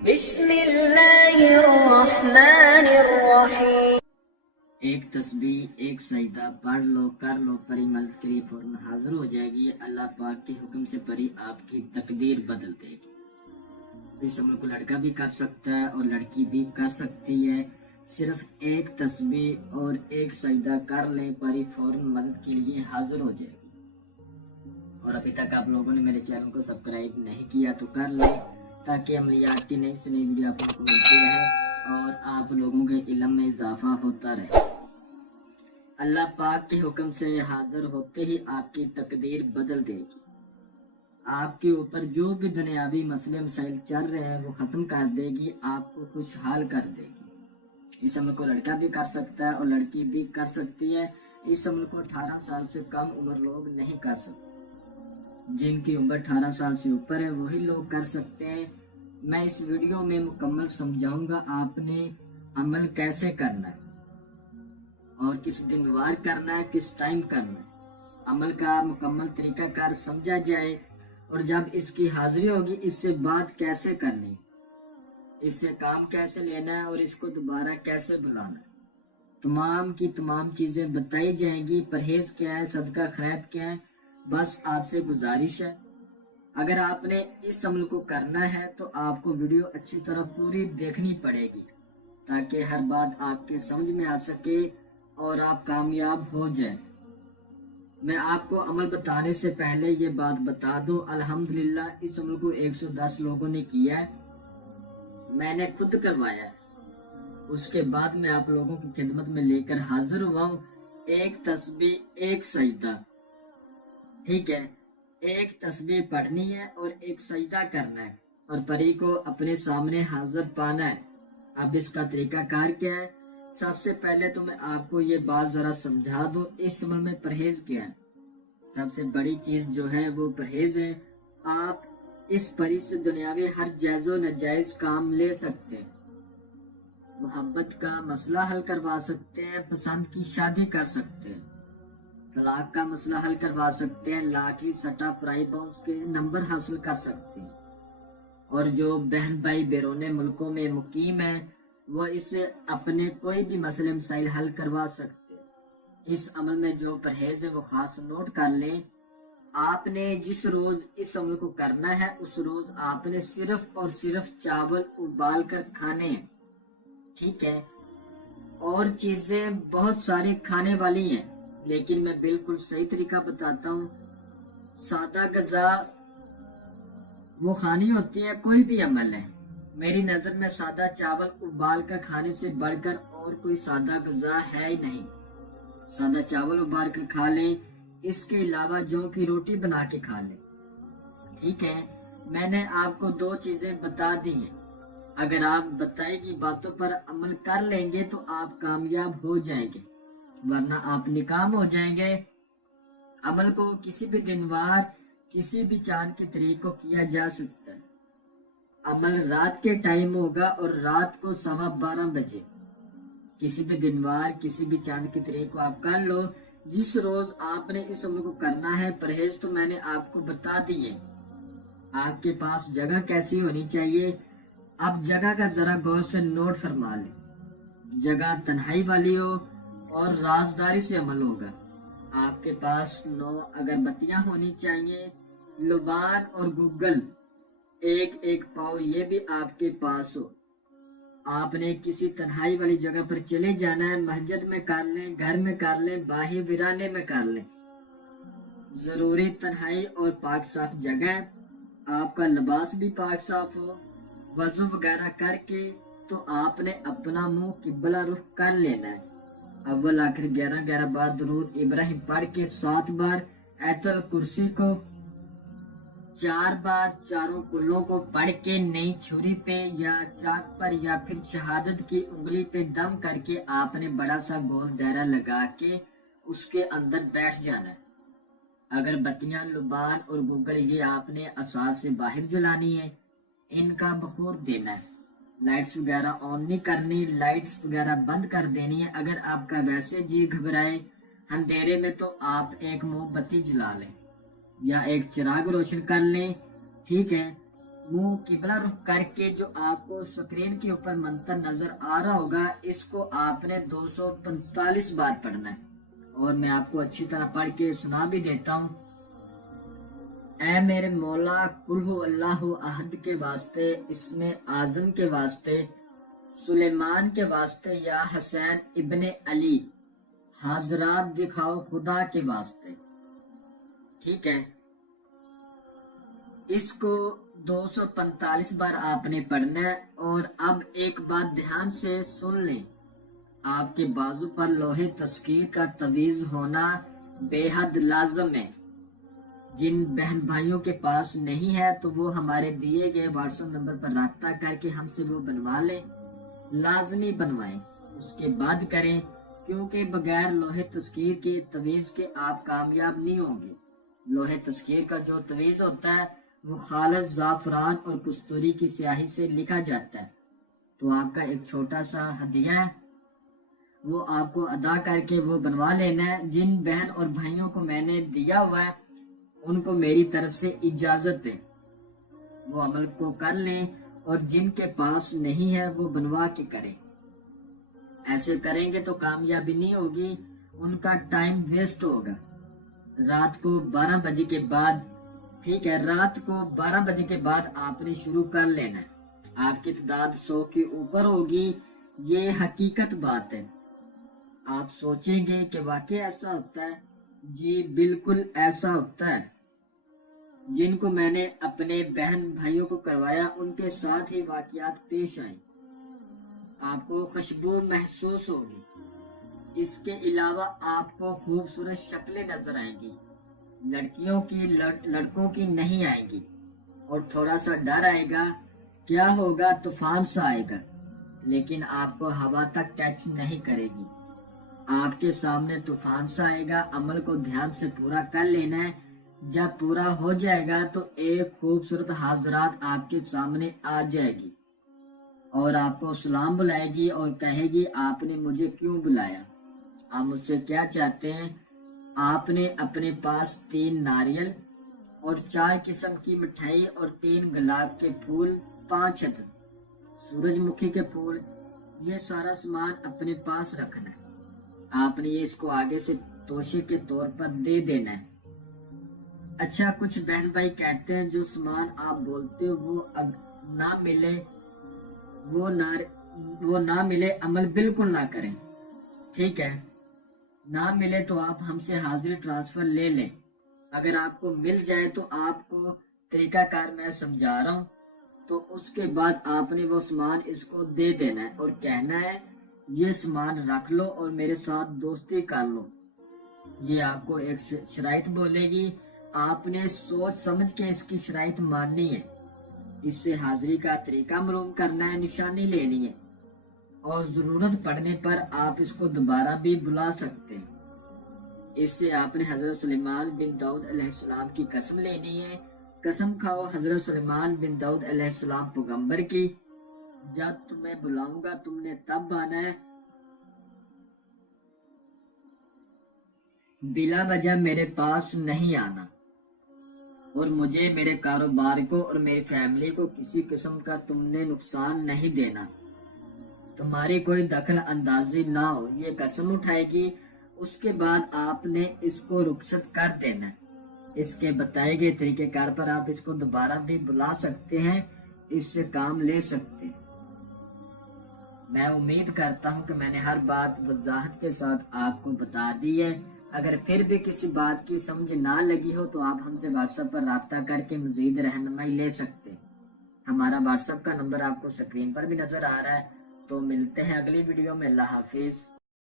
بسم اللہ الرحمن الرحیم۔ ایک تسبیح، ایک سجدہ پڑھ لو، کر لو، پری مدد کے لیے فوراً حاضر ہو جائے گی۔ اللہ پاک کے حکم سے پری آپ کی تقدیر بدل دے گی۔ اس عمل کو لڑکا بھی کر سکتا ہے اور لڑکی بھی کر سکتی ہے۔ صرف ایک تسبیح اور ایک سجدہ کر لیں، پری فوراً مدد کے لیے حاضر ہو جائے گی۔ اور ابھی تک آپ لوگوں نے میرے چینل کو سبسکرائب نہیں کیا تو کر لیں، تاکہ عملیات کی نئی سے نئی ویڈیو آپ کو ملتی رہے اور آپ لوگوں کے علم میں اضافہ ہوتا رہے۔ اللہ پاک کے حکم سے حاضر ہوتے ہی آپ کی تقدیر بدل دے گی۔ آپ کے اوپر جو بھی دنیاوی مسئلے مسائل چل رہے ہیں وہ ختم کر دے گی، آپ کو خوشحال کر دے گی۔ اس عمل کو لڑکا بھی کر سکتا ہے اور لڑکی بھی کر سکتی ہے۔ اس عمل کو 18 سال سے کم عمر لوگ نہیں کر سکتے۔ جن کی عمر 18 سال سے اوپر ہے وہی لوگ کر سکتے ہیں۔ میں اس ویڈیو میں مکمل سمجھاؤں گا آپ نے عمل کیسے کرنا ہے اور کس دن وار کرنا ہے، کس ٹائم کرنا ہے۔ عمل کا مکمل طریقہ کار سمجھا جائے اور جب اس کی حاضری ہوگی اس سے بات کیسے کرنی، اس سے کام کیسے لینا ہے اور اس کو دوبارہ کیسے بلانا ہے، تمام کی تمام چیزیں بتائی جائیں گی۔ پرہیز کیا ہے، صدقہ خیرات کیا ہے۔ بس آپ سے گزارش ہے، اگر آپ نے اس عمل کو کرنا ہے تو آپ کو ویڈیو اچھی طرح پوری دیکھنی پڑے گی، تاکہ ہر بات آپ کے سمجھ میں آ سکے اور آپ کامیاب ہو جائیں۔ میں آپ کو عمل بتانے سے پہلے یہ بات بتا دوں، الحمدللہ اس عمل کو 110 لوگوں نے کیا ہے، میں نے خود کروایا ہے۔ اس کے بعد میں آپ لوگوں کی خدمت میں لے کر حاضر ہوا ہوں۔ ایک تسبیح، ایک سجدہ، ٹھیک ہے؟ ایک تسبیح پڑھنی ہے اور ایک سجدہ کرنا ہے اور پری کو اپنے سامنے حاضر پانا ہے۔ اب اس کا طریقہ کار کیا ہے؟ سب سے پہلے تو میں آپ کو یہ بات ذرا سمجھا دوں، اس عمل میں پرہیز کیا ہے۔ سب سے بڑی چیز جو ہے وہ پرہیز ہے۔ آپ اس پری سے دنیاوی ہر جائز و ناجائز کام لے سکتے ہیں، محبت کا مسئلہ حل کروا سکتے ہیں، پسند کی شادی کر سکتے ہیں، طلاق کا مسئلہ حل کروا سکتے ہیں، لاٹری سٹا پرائی باؤنس کے نمبر حاصل کر سکتے ہیں، اور جو بہن بھائی بیرون ملکوں میں مقیم ہیں وہ اس سے اپنے کوئی بھی مسئلے مسائل حل کروا سکتے ہیں۔ اس عمل میں جو پرہیز ہے وہ خاص نوٹ کر لیں۔ آپ نے جس روز اس عمل کو کرنا ہے اس روز آپ نے صرف اور صرف چاول ابال کر کھانے ہیں، ٹھیک ہے؟ اور چیزیں بہت ساری کھانے والی ہیں، لیکن میں بالکل صحیح طریقہ بتاتا ہوں۔ سادہ غذا وہ کھانی ہوتی ہے، کوئی بھی عمل ہے، میری نظر میں سادہ چاول ابال کر کھانے سے بڑھ کر اور کوئی سادہ غذا ہے ہی نہیں۔ سادہ چاول ابال کر کھا لیں، اس کے علاوہ جو کی روٹی بنا کے کھا لیں، ٹھیک ہے؟ میں نے آپ کو 2 چیزیں بتا دی ہیں، اگر آپ بتائی گی باتوں پر عمل کر لیں گے تو آپ کامیاب ہو جائیں گے، ورنہ آپ ناکام ہو جائیں گے۔ عمل کو کسی بھی دن وار، کسی بھی چاند کے طریق کو کیا جا سکتا ہے۔ عمل رات کے ٹائم ہوگا اور رات کو 12:15 بجے، کسی بھی دن وار، کسی بھی چاند کے طریق کو آپ کر لو۔ جس روز آپ نے اس عمل کو کرنا ہے، پرہیز تو میں نے آپ کو بتا دیے۔ آپ کے پاس جگہ کیسی ہونی چاہیے، اب جگہ کا ذرا غور سے نوٹ فرما لیں۔ جگہ تنہائی والی ہو اور رازداری سے عمل ہوگا۔ آپ کے پاس 9 اگربتیاں ہونی چاہیے، لبان اور گگل ایک پاؤ یہ بھی آپ کے پاس ہو۔ آپ نے کسی تنہائی والی جگہ پر چلے جانا ہے، مسجد میں کر لیں، گھر میں کر لیں، باہر ویرانے میں کر لیں، ضروری تنہائی اور پاک صاف جگہ ہے۔ آپ کا لباس بھی پاک صاف ہو، وضو وغیرہ کر کے تو آپ نے اپنا منہ قبلہ رخ کر لینا ہے۔ اول آخر 11 بار درود ابراہیم پڑھ کے 7 بار ایت الکرسی کو، 4 بار چاروں کلوں کو پڑھ کے نئی چھری پہ یا چاک پر یا پھر شہادت کی انگلی پہ دم کر کے آپ نے بڑا سا گول دائرہ لگا کے اس کے اندر بیٹھ جانا ہے۔ اگر بتیاں، لبان اور گگل یہ آپ نے اسرار سے باہر جلانی ہے، ان کا بخور دینا ہے۔ لائٹس وغیرہ آن نہیں کرنی، لائٹس وغیرہ بند کر دینی ہے۔ اگر آپ کا ویسے جی گھبرائے اندھیرے میں تو آپ ایک موم بتی جلا لیں یا ایک چراغ روشن کر لیں، ٹھیک ہے؟ منہ قبلہ رخ کر کے جو آپ کو سکرین کے اوپر منتر نظر آ رہا ہوگا اس کو آپ نے 245 بار پڑھنا ہے، اور میں آپ کو اچھی طرح پڑھ کے سنا بھی دیتا ہوں۔ اے میرے مولا، قل ہو اللہ احد کے واسطے، اسم اعظم کے واسطے، سلیمان کے واسطے، یا حسین ابن علی، حضرات دکھاؤ خدا کے واسطے۔ ٹھیک ہے، اس کو 245 بار آپ نے پڑھنا ہے۔ اور اب ایک بات دھیان سے سن لیں، آپ کے بازو پر لوہے تذکیر کا تعویذ ہونا بے حد لازم ہے۔ جن بہن بھائیوں کے پاس نہیں ہے تو وہ ہمارے دیے گئے واٹس ایپ نمبر پر رابطہ کر کے ہم سے وہ بنوا لیں، لازمی بنوائیں، اس کے بعد کریں، کیونکہ بغیر لوہے تذکیر کے تعویذ کے آپ کامیاب نہیں ہوں گے۔ لوہے تذکیر کا جو تعویذ ہوتا ہے وہ خالص زعفران اور کستوری کی سیاہی سے لکھا جاتا ہے، تو آپ کا ایک چھوٹا سا ہدیہ ہے، وہ آپ کو ادا کر کے وہ بنوا لینا ہے۔ جن بہن اور بھائیوں کو میں نے دیا ہوا ہے ان کو میری طرف سے اجازت ہے، وہ عمل کو کر لیں، اور جن کے پاس نہیں ہے وہ بنوا کے کریں۔ ایسے کریں گے تو کامیابی نہیں ہوگی، ان کا ٹائم ویسٹ ہوگا۔ رات کو 12 بجے کے بعد، ٹھیک ہے، رات کو 12 بجے کے بعد آپ نے شروع کر لینا ہے۔ آپ کی تعداد 100 کے اوپر ہوگی، یہ حقیقت بات ہے۔ آپ سوچیں گے کہ واقعی ایسا ہوتا ہے؟ جی بالکل ایسا ہوتا ہے۔ جن کو میں نے اپنے بہن بھائیوں کو کروایا ان کے ساتھ ہی واقعات پیش آئیں، آپ کو خوشبو محسوس ہوگی۔ اس کے علاوہ آپ کو خوبصورت شکلیں نظر آئیں گی، لڑکیوں کی لڑکوں کی نہیں آئیں گی، اور تھوڑا سا ڈر آئے گا، کیا ہوگا، طوفان سا آئے گا، لیکن آپ کو ہوا تک ٹچ نہیں کرے گی۔ آپ کے سامنے طوفان سا آئے گا، عمل کو دھیان سے پورا کر لینا ہے۔ جب پورا ہو جائے گا تو ایک خوبصورت حضرات آپ کے سامنے آ جائے گی اور آپ کو سلام بلائے گی اور کہے گی آپ نے مجھے کیوں بلایا، آپ مجھ سے کیا چاہتے ہیں۔ آپ نے اپنے پاس 3 ناریل اور 4 قسم کی مٹھائی اور 3 گلاب کے پھول، 5 عطر سورج مکھی کے پھول، یہ سارا سامان اپنے پاس رکھنا ہے۔ آپ نے اس کو آگے سے توشے کے طور پر دے دینا ہے۔ اچھا، کچھ بہن بھائی کہتے ہیں جو سامان آپ بولتے ہو وہ اب نہ ملے، وہ نہ ملے، عمل بالکل نہ کریں، ٹھیک ہے، نہ ملے تو آپ ہم سے حاضری ٹرانسفر لے لیں۔ اگر آپ کو مل جائے تو آپ کو طریقہ کار میں سمجھا رہا ہوں، تو اس کے بعد آپ نے وہ سامان اس کو دے دینا ہے اور کہنا ہے یہ سامان رکھ لو اور میرے ساتھ دوستی کر لو۔ یہ آپ کو ایک شرائط بولے گی، آپ نے سوچ سمجھ کے اس کی شرائط ماننی ہے، اس سے حاضری کا طریقہ معلوم کرنا ہے، نشانی لینی ہے، اور ضرورت پڑنے پر آپ اس کو دوبارہ بھی بلا سکتے ہیں۔ اس سے آپ نے حضرت سلیمان بن داؤد علیہ السلام کی قسم لینی ہے۔ قسم کھاؤ حضرت سلیمان بن داؤد علیہ السلام پیغمبر کی، جب تمہیں بلاؤں گا تم نے تب آنا ہے، بلا وجہ میرے پاس نہیں آنا، اور مجھے، میرے کاروبار کو اور میری فیملی کو کسی قسم کا تم نے نقصان نہیں دینا، تمہاری کوئی دخل اندازی نہ ہو، یہ قسم اٹھائے گی۔ اس کے بعد آپ نے اس کو رخصت کر دینا ہے۔ اس کے بتائے گئے طریقہ کار پر آپ اس کو دوبارہ بھی بلا سکتے ہیں، اس سے کام لے سکتے ہیں۔ میں امید کرتا ہوں کہ میں نے ہر بات وضاحت کے ساتھ آپ کو بتا دی ہے۔ اگر پھر بھی کسی بات کی سمجھ نہ لگی ہو تو آپ ہم سے واٹس ایپ پر رابطہ کر کے مزید رہنمائی لے سکتے ہیں۔ ہمارا واٹس ایپ کا نمبر آپ کو سکرین پر بھی نظر آ رہا ہے۔ تو ملتے ہیں اگلی ویڈیو میں، اللہ حافظ۔